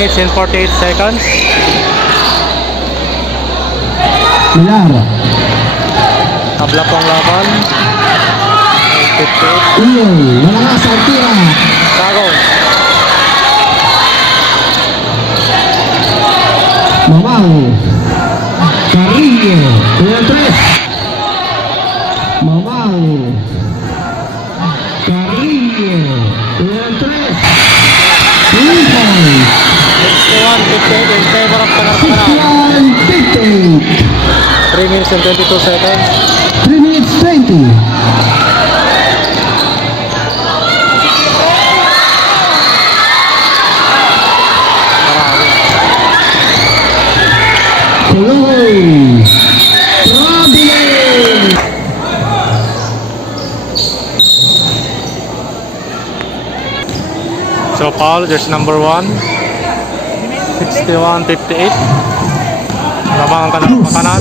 minutes and 48 seconds. Pilar. Tabla pong laban. 58. Iyo. Malakas ang tira. Sagol. Mamang. Carrillo. 3. Mamang. Carrillo. 3. 61, 58 in favor of Canarpangan. 51-50. 3 minutes and 22 seconds. 3 minutes 20. Tuloy. Traveling. So foul, there's number 1. 61, 58. Labang ang Canarpangan.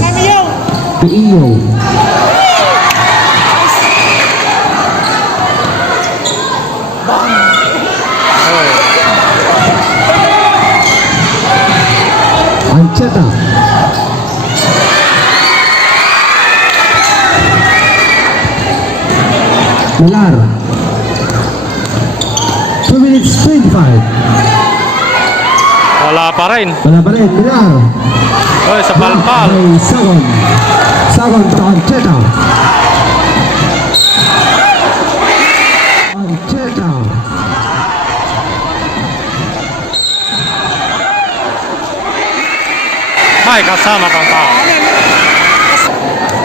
Iyo. Ancheta. Pilar. 2 minutes 25. Wala pa rin. Wala pa rin. Pilar. Oy, sa palpal. Ay, Sagon. Sagon to Ancheta. Ancheta. May kasama pang foul.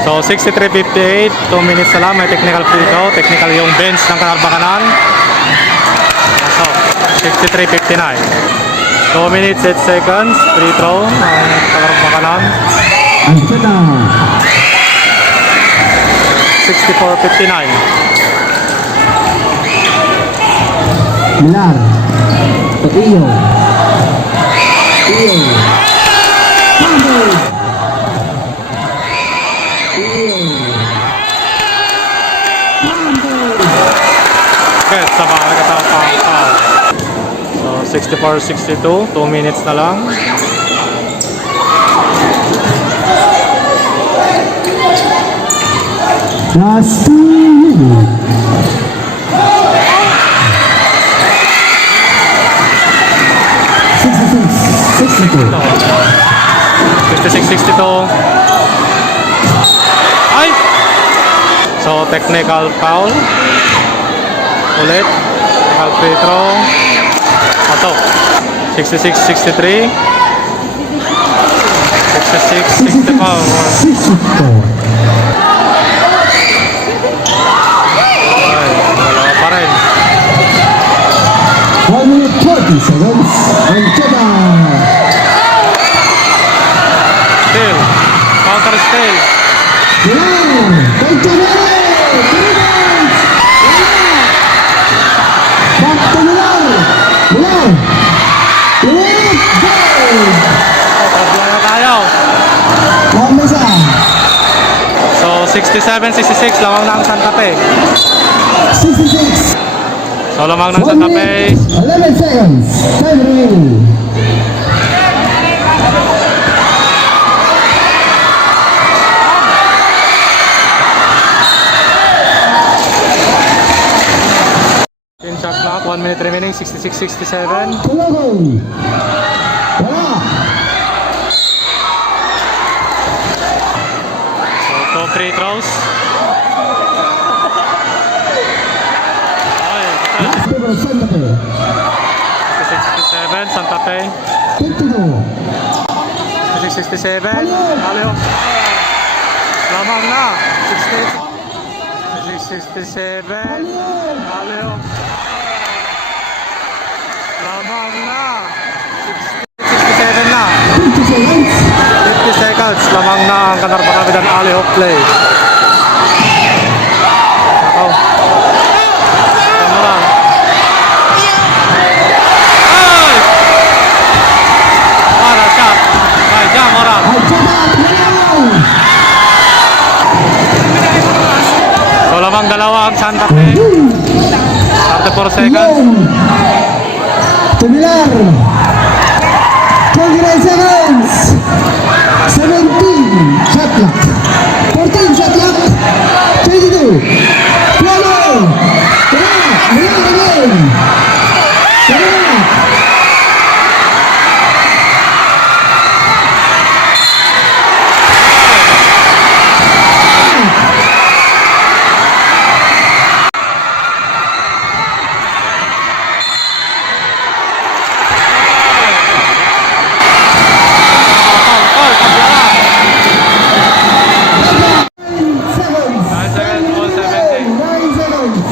So 63-58, 2 minutes na lang, may technical free throw. Technical yung bench ng Canarpangan. So 63-59. 2 minutes 8 seconds, free throw ng Canarpangan. Ancheta. 64-59. Pilar. To Iyo. Iyo. Fumble. Iyo. Fumble. Okay, sama nagkatapang foul. So 64-62, 2 minutes na lang. Last 2 minutes. 62. 56-62. Ay! So technical foul. Ulit. Technical free throw. Ato. 66-63. 66-64. 64. Ay, wala pa rin. 1 minute 40 seconds. Ancheta. Steal. Counter steal. Pilar. Ancheta. Back to Pilar. Pilar. Pilar. Goal. Tabla na tayo. Lamesa. So 67-66. Lamang na ang Santa Fe. 66. So lamang ng 1 Santa Fe. minute 11 seconds. Time remaining. In shot clock. 1 minute remaining. 66-67. Tuloy. Wala. So 2 free throws. Ay, Last over Santa Fe. 67, Santa Fe. 52. 67, Aleo. Lamang na. 67, Aleo. Lamang na. 67 na. 50 seconds. 50 seconds. Lamang na ang Canarpangan Aleo play. Ako. Kamuran. Ay! Para shot. By Jamoran. Ancheta. Pilar. So lamang dalawa ang Santa Fe. 34 seconds. Pilar. 29 seconds. 17 shot clock. 14 shot clock. 22. 12. Again. Foul, Kabyara. 9 seconds. 9 seconds, all 70. 9 seconds.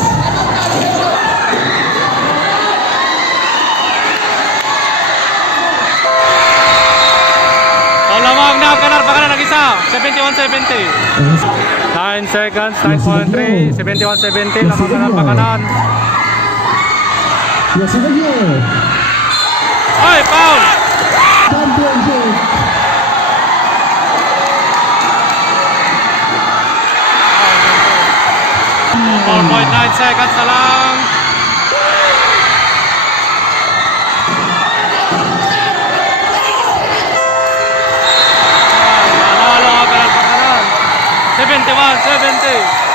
O lamang na kanarbakan na nag-isa. 71-70. 9 seconds, 9.3, 71-70. Lamang kanarbakanan. Yes, again. Ay, foul! Championship. 4.9 seconds na lang. Nanalo ang kanarbakanan. 71-70.